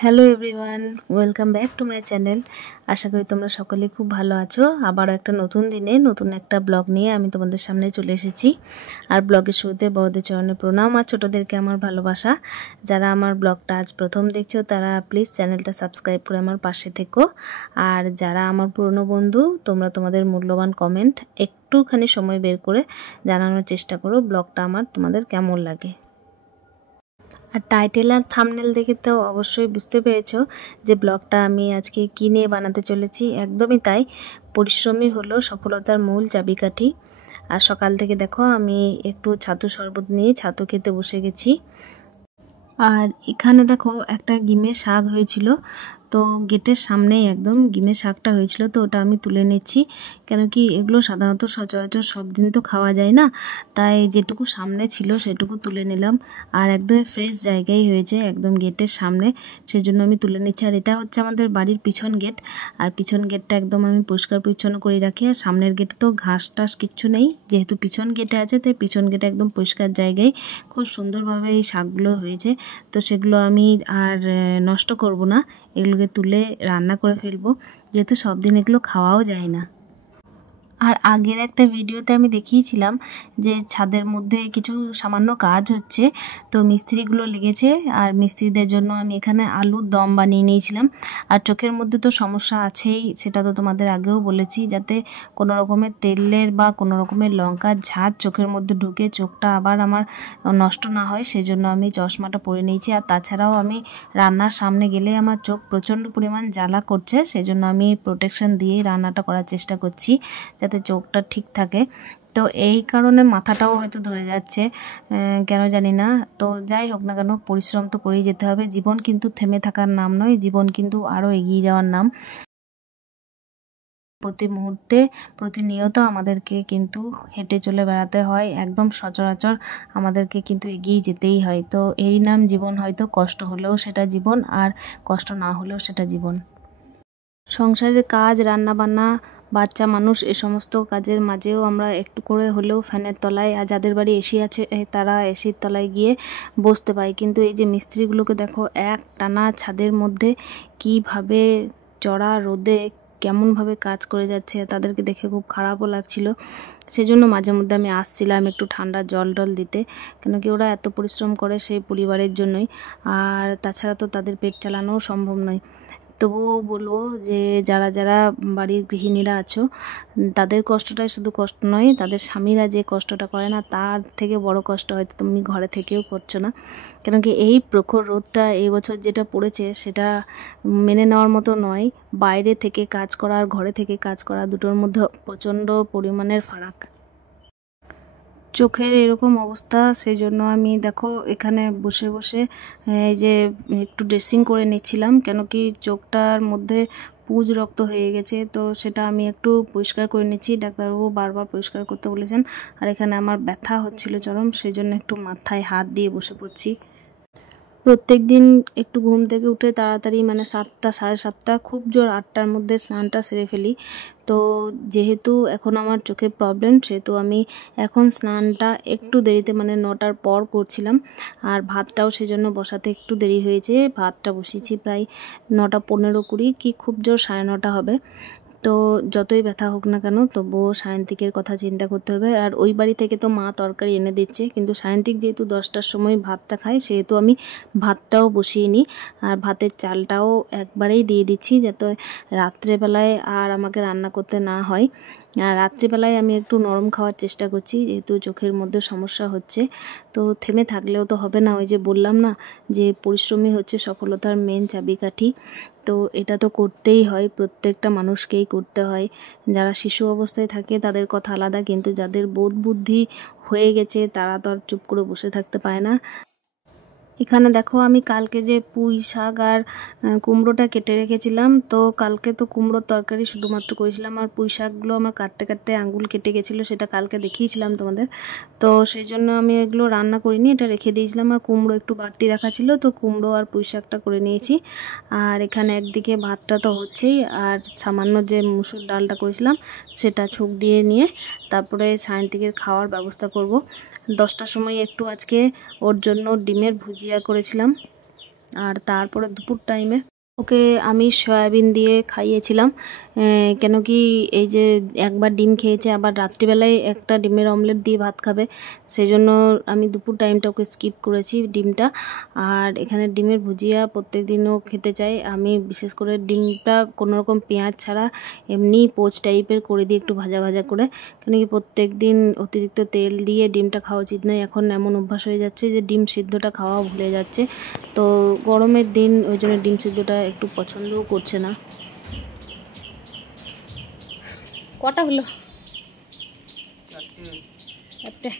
Hello everyone, welcome back to my channel. আশা করি তোমরা সকলে খুব ভালো আছো। আবারও একটা নতুন দিনে নতুন একটা ব্লগ নিয়ে আমি তোমাদের সামনে চলে এসেছি। আর ব্লগের শুরুতে বড়দের চরণে প্রণাম আর ছোটোদেরকে আমার ভালোবাসা। যারা আমার ব্লগটা আজ প্রথম দেখছো তারা প্লিজ চ্যানেলটা সাবস্ক্রাইব করে আমার পাশে থেকো। আর যারা আমার পুরনো বন্ধু, তোমরা তোমাদের মূল্যবান কমেন্ট একটুখানি সময় বের করে জানানোর চেষ্টা করো ব্লগটা আমার তোমাদের কেমন লাগে। আর টাইটেল আর থাম্বনেল দেখে তো অবশ্যই বুঝতে পেরেছো যে ব্লগটা আমি আজকে কী নিয়ে বানাতে চলেছি। একদমই তাই, পরিশ্রমী হলো সফলতার মূল চাবিকাঠি। আর সকাল থেকে দেখো আমি একটু ছাতু শরবত নিয়ে ছাতু খেতে বসে গেছি। আর এখানে দেখো একটা গিমের শাক হয়েছিল, তো গেটের সামনেই একদম গিমের শাকটা হয়েছিল, তো ওটা আমি তুলে নিচ্ছি। কেন কি এগুলো সাধারণত সচরাচর সব দিন তো খাওয়া যায় না, তাই যেটুকু সামনে ছিল সেটুকু তুলে নিলাম। আর একদম ফ্রেশ জায়গায় হয়েছে, একদম গেটের সামনে, সেজন্য আমি তুলে নিচ্ছি। আর এটা হচ্ছে আমাদের বাড়ির পিছন গেট, আর পিছন গেটটা একদম আমি পরিষ্কার পরিচ্ছন্ন করে রাখি। আর সামনের গেটে তো ঘাস টাস কিচ্ছু নেই, যেহেতু পিছন গেটে আছে তাই পিছন গেটে একদম পরিষ্কার জায়গায় খুব সুন্দরভাবে এই শাকগুলো হয়েছে। তো সেগুলো আমি আর নষ্ট করব না, এগুলোকে তুলে রান্না করে ফেলবো, যেহেতু সব দিন এগুলো খাওয়াও যায় না। আর আগের একটা ভিডিওতে আমি দেখিয়েছিলাম যে ছাদের মধ্যে কিছু সামান্য কাজ হচ্ছে, তো মিস্ত্রিগুলো লেগেছে আর মিস্ত্রিদের জন্য আমি এখানে আলুর দম বানিয়ে নিয়েছিলাম। আর চোখের মধ্যে তো সমস্যা আছেই, সেটা তো তোমাদের আগেও বলেছি, যাতে কোনো রকমের তেলের বা কোনো রকমের লঙ্কার ঝাঁজ চোখের মধ্যে ঢুকে চোখটা আবার আমার নষ্ট না হয়, সেজন্য আমি চশমাটা পরে নিয়েছি। আর তাছাড়াও আমি রান্নার সামনে গেলে আমার চোখ প্রচণ্ড পরিমাণ জ্বালা করছে, সেজন্য আমি প্রোটেকশন দিয়ে রান্নাটা করার চেষ্টা করছি যাতে চোখটা ঠিক থাকে। তো এই কারণে মাথাটাও হয়তো ধরে যাচ্ছে, কেন জানি না। তো যাই হোক না কেন, পরিশ্রম তো করেই যেতে হবে। জীবন কিন্তু থেমে থাকার নাম নয়, জীবন কিন্তু আরও এগিয়ে যাওয়ার নাম। প্রতি মুহূর্তে প্রতিনিয়ত আমাদেরকে কিন্তু হেঁটে চলে বেড়াতে হয়, একদম সচরাচর আমাদেরকে কিন্তু এগিয়ে যেতেই হয়। তো এরই নাম জীবন। হয়তো কষ্ট হলেও সেটা জীবন, আর কষ্ট না হলেও সেটা জীবন। সংসারের কাজ, রান্নাবান্না, বাচ্চা মানুষ, এ সমস্ত কাজের মাঝেও আমরা একটু করে হলেও ফ্যানের তলায়, আর যাদের বাড়ি এসি আছে তারা এসির তলায় গিয়ে বসতে পায়। কিন্তু এই যে মিস্ত্রিগুলোকে দেখো এক টানা ছাদের মধ্যে কীভাবে চড়া রোদে কেমনভাবে কাজ করে যাচ্ছে, তাদেরকে দেখে খুব খারাপও লাগছিল। সেজন্য মাঝে মধ্যে আমি আসছিলাম একটু ঠান্ডা জল টল দিতে, কেন কি ওরা এত পরিশ্রম করে সেই পরিবারের জন্যই, আর তাছাড়া তো তাদের পেট চালানোও সম্ভব নয়। তবুও বলবো যে যারা যারা বাড়ির গৃহিণীরা আছো, তাদের কষ্টটাই শুধু কষ্ট নয়, তাদের স্বামীরা যে কষ্টটা করে না তার থেকে বড় কষ্ট হয়তো তুমি ঘরে থেকেও করছো না। কেন কি এই প্রখর রোদটা এই বছর যেটা পড়েছে সেটা মেনে নেওয়ার মতো নয়। বাইরে থেকে কাজ করা আর ঘরে থেকে কাজ করা দুটোর মধ্যে প্রচণ্ড পরিমাণের ফারাক। চোখের এরকম অবস্থা, সেই জন্য আমি দেখো এখানে বসে বসে এই যে একটু ড্রেসিং করে নিচ্ছিলাম, কেন কি চোখটার মধ্যে পুঁজ রক্ত হয়ে গেছে, তো সেটা আমি একটু পরিষ্কার করে নিচ্ছি। ডাক্তারবাবু বারবার পরিষ্কার করতে বলেছেন। আর এখানে আমার ব্যথা হচ্ছিল চরম, সেই জন্য একটু মাথায় হাত দিয়ে বসে পড়ছি। প্রত্যেক দিন একটু ঘুম থেকে উঠে তাড়াতাড়ি, মানে 7টা, 7:30, খুব জোর 8টার মধ্যে স্নানটা সেরে ফেলি। তো যেহেতু এখন আমার চোখে প্রবলেম, সেহেতু আমি এখন স্নানটা একটু দেরিতে, মানে 9টার পর করছিলাম। আর ভাতটাও সেজন্য বসাতে একটু দেরি হয়েছে, ভাতটা বসিয়েছি প্রায় 9:15-20, কি খুব জোর 9:30 হবে। তো যতই ব্যথা হোক না কেন, তবুও সায়ন্তিকের কথা চিন্তা করতে হবে। আর ওই বাড়ি থেকে তো মা তরকারি এনে দিচ্ছে, কিন্তু সায়ন্তিক যেহেতু 10টার সময় ভাতটা খায়, সেহেতু আমি ভাতটাও বসিয়ে নিই। আর ভাতের চালটাও একবারেই দিয়ে দিচ্ছি, যাতে রাত্রেবেলায় আর আমাকে রান্না করতে না হয়। আর রাত্রিবেলায় আমি একটু নরম খাওয়ার চেষ্টা করছি, যেহেতু চোখের মধ্যে সমস্যা হচ্ছে। তো থেমে থাকলেও তো হবে না, ওই যে বললাম না যে পরিশ্রমই হচ্ছে সফলতার মেন চাবিকাঠি। তো এটা তো করতেই হয়, প্রত্যেকটা মানুষকেই করতে হয়। যারা শিশু অবস্থায় থাকে তাদের কথা আলাদা, কিন্তু যাদের বোধ বুদ্ধি হয়ে গেছে তারা তো আর চুপ করে বসে থাকতে পারে না। এখানে দেখো আমি কালকে যে পুঁই শাক আর কুমড়োটা কেটে রেখেছিলাম, তো কালকে তো কুমড়োর তরকারি শুধুমাত্র করেছিলাম, আর পুঁই শাকগুলো আমার কাটতে কাটতে আঙুল কেটে গেছিলো, সেটা কালকে দেখিয়েছিলাম তোমাদের। তো সেই জন্য আমি এগুলো রান্না করিনি, এটা রেখে দিয়েছিলাম। আর কুমড়ো একটু বাড়তি রাখা ছিল, তো কুমড়ো আর পুঁই শাকটা করে নিয়েছি। আর এখানে একদিকে ভাতটা তো হচ্ছেই, আর সামান্য যে মুসুর ডালটা করেছিলাম সেটা ছুঁক দিয়ে নিয়ে তারপরে সায়ন্তিকের খাওয়ার ব্যবস্থা করব। 10টার সময় একটু আজকে ওর জন্য ডিমের ভুজিয়া করেছিলাম, আর তারপরে দুপুর টাইমে ওকে আমি সয়াবিন দিয়ে খাইয়েছিলাম। কেন কি এই যে একবার ডিম খেয়েছে, আবার রাত্রিবেলায় একটা ডিমের অমলেট দিয়ে ভাত খাবে, সেই জন্য আমি দুপুর টাইমটা ওকে স্কিপ করেছি ডিমটা। আর এখানে ডিমের ভুজিয়া প্রত্যেক দিনও খেতে চাই আমি, বিশেষ করে ডিমটা কোনো রকম পেঁয়াজ ছাড়া এমনি পোচ টাইপের করে দিই, একটু ভাজা ভাজা করে। কেন কি প্রত্যেক দিন অতিরিক্ত তেল দিয়ে ডিমটা খাওয়া উচিত নয়। এখন এমন অভ্যাস হয়ে যাচ্ছে যে ডিম সিদ্ধটা খাওয়া ভুলে যাচ্ছে, তো গরমের দিন ওই জন্য ডিম সিদ্ধটা একটু পছন্দও করছে না। কটা হলো? 4টে।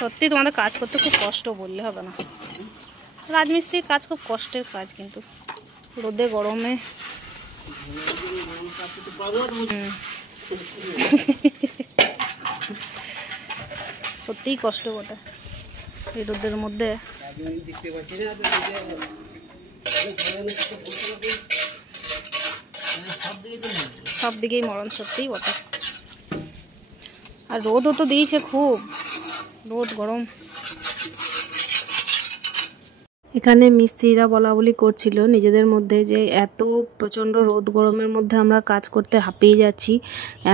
সত্যি তোমাদের কাজ করতে খুব কষ্ট, বললে হবে না। রাজমিস্ত্রির কাজ খুব কষ্টের কাজ, কিন্তু রোদে গরমে সত্যিই কষ্ট বটে এই রোদের মধ্যে। সব দিকেই মরণ, সত্যিই বটে। আর রোদও তো দিয়েছে খুব, রোদ গরম। এখানে মিস্ত্রিরা বলা বলি করছিল নিজেদের মধ্যে যে এত প্রচণ্ড রোদ গরমের মধ্যে আমরা কাজ করতে হাঁপিয়ে যাচ্ছি,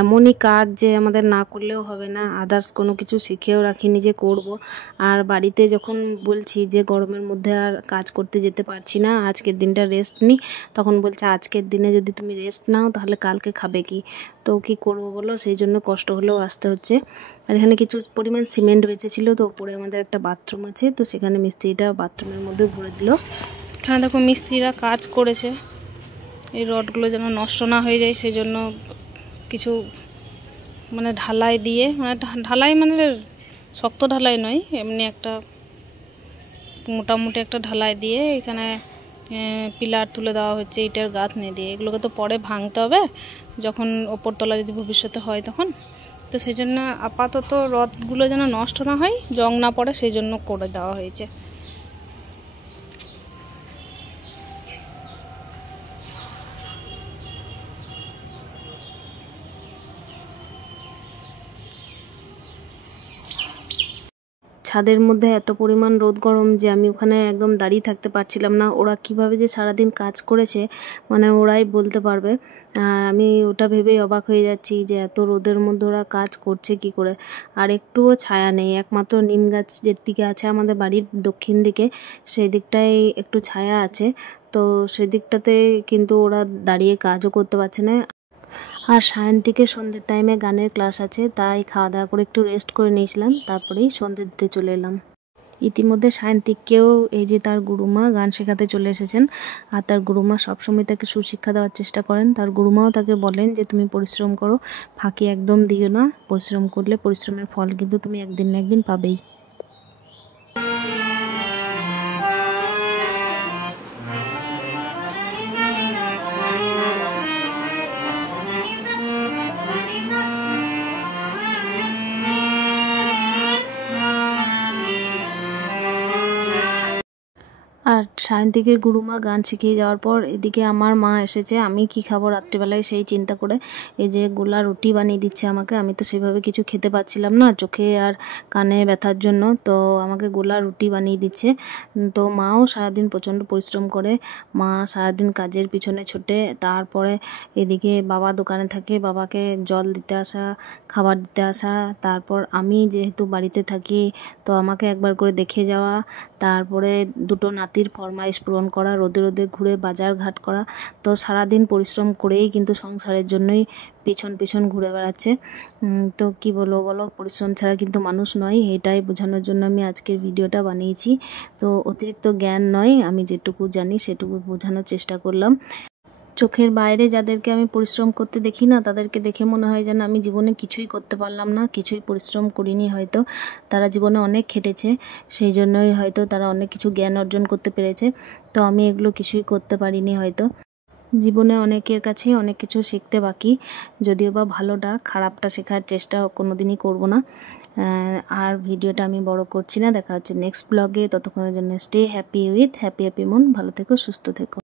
এমনই কাজ যে আমাদের না করলেও হবে না, আদার্স কোনো কিছু শিখেও রাখিনি যে করব। আর বাড়িতে যখন বলছি যে গরমের মধ্যে আর কাজ করতে যেতে পারছি না, আজকের দিনটা রেস্ট নিই, তখন বলছে আজকের দিনে যদি তুমি রেস্ট নাও তাহলে কালকে খাবে কি? তো কি করবো বলো, সেই জন্য কষ্ট হলেও আসতে হচ্ছে। আর এখানে কিছু পরিমাণ সিমেন্ট বেঁচেছিলো, তো ওপরে আমাদের একটা বাথরুম আছে, তো সেখানে মিস্ত্রিটা বাথরুমের মধ্যে ভরে দিল। এখানে দেখো মিস্ত্রিরা কাজ করেছে, এই রডগুলো যেন নষ্ট না হয়ে যায় সেই জন্য কিছু মানে ঢালাই দিয়ে, মানে ঢালাই মানে শক্ত ঢালাই নয়, এমনি একটা মোটামুটি একটা ঢালাই দিয়ে এখানে পিলার তুলে দেওয়া হচ্ছে ইটের গাঁথনি দিয়ে। এগুলোকে তো পরে ভাঙতে হবে যখন ওপরতলা যদি ভবিষ্যতে হয় তখন, তো সেই জন্য আপাতত রডগুলো যেন নষ্ট না হয়, জং না পড়ে, সেই জন্য করে দেওয়া হয়েছে। ছাদের মধ্যে এত পরিমাণ রোদ গরম যে আমি ওখানে একদম দাঁড়িয়ে থাকতে পারছিলাম না। ওরা কিভাবে যে সারাদিন কাজ করেছে মানে ওরাই বলতে পারবে। আর আমি ওটা ভেবেই অবাক হয়ে যাচ্ছি যে এত রোদের মধ্যে ওরা কাজ করছে কি করে। আর একটুও ছায়া নেই, একমাত্র নিম গাছ যেদিকে আছে আমাদের বাড়ির দক্ষিণ দিকে, সেই দিকটায় একটু ছায়া আছে, তো সেদিকটাতে কিন্তু ওরা দাঁড়িয়ে কাজও করতে পারছে না। আর সায়ন্তিকে সন্ধ্যের টাইমে গানের ক্লাস আছে, তাই খাওয়া দাওয়া করে একটু রেস্ট করে নিয়েছিলাম, তারপরেই সন্ধ্যে দিতে চলে এলাম। ইতিমধ্যে সায়ন্তিককেও এই যে তার গুরুমা গান শেখাতে চলে এসেছেন, আর তার গুরুমা সবসময় তাকে সুশিক্ষা দেওয়ার চেষ্টা করেন। তার গুরুমাও তাকে বলেন যে তুমি পরিশ্রম করো, ফাঁকি একদম দিও না, পরিশ্রম করলে পরিশ্রমের ফল কিন্তু তুমি একদিন না একদিন পাবেই। আর সায়ন্তিকের গুরুমা গান শিখিয়ে যাওয়ার পর এদিকে আমার মা এসেছে। আমি কি খাবো রাত্রিবেলায় সেই চিন্তা করে এই যে গোলা রুটি বানিয়ে দিচ্ছে আমাকে। আমি তো সেভাবে কিছু খেতে পাচ্ছিলাম না চোখে আর কানে ব্যথার জন্য, তো আমাকে গোলা রুটি বানিয়ে দিচ্ছে। তো মাও সারাদিন প্রচণ্ড পরিশ্রম করে, মা সারাদিন কাজের পিছনে ছোটে, তারপরে এদিকে বাবা দোকানে থাকে, বাবাকে জল দিতে আসা, খাবার দিতে আসা, তারপর আমি যেহেতু বাড়িতে থাকি তো আমাকে একবার করে দেখে যাওয়া, তারপরে দুটো নাতির ফরমাইশ পূরণ করা, রোদে রোদে ঘুরে বাজার ঘাট করা। তো সারাদিন পরিশ্রম করেই কিন্তু সংসারের জন্যই পিছন পিছন ঘুরে বেড়াচ্ছে। তো কি বলবো বলো, পরিশ্রম ছাড়া কিন্তু মানুষ নয়, এটাই বোঝানোর জন্য আমি আজকের ভিডিওটা বানিয়েছি। তো অতিরিক্ত জ্ঞান নয়, আমি যেটুকু জানি সেটুকু বোঝানোর চেষ্টা করলাম। চোখের বাইরে যাদেরকে আমি পরিশ্রম করতে দেখি না, তাদেরকে দেখে মনে হয় যেন আমি জীবনে কিছুই করতে পারলাম না, কিছুই পরিশ্রম করিনি। হয়তো তারা জীবনে অনেক খেটেছে, সেই জন্যই হয়তো তারা অনেক কিছু জ্ঞান অর্জন করতে পেরেছে। তো আমি এগুলো কিছুই করতে পারিনি। হয়তো জীবনে অনেকের কাছে অনেক কিছু শিখতে বাকি, যদিও বা ভালোটা খারাপটা শেখার চেষ্টা কোনোদিনই করব না। আর ভিডিওটা আমি বড় করছি না, দেখা হচ্ছে নেক্সট ব্লগে। ততক্ষণের জন্য স্টে হ্যাপি উইথ হ্যাপি মন। ভালো থেকো, সুস্থ থেকো।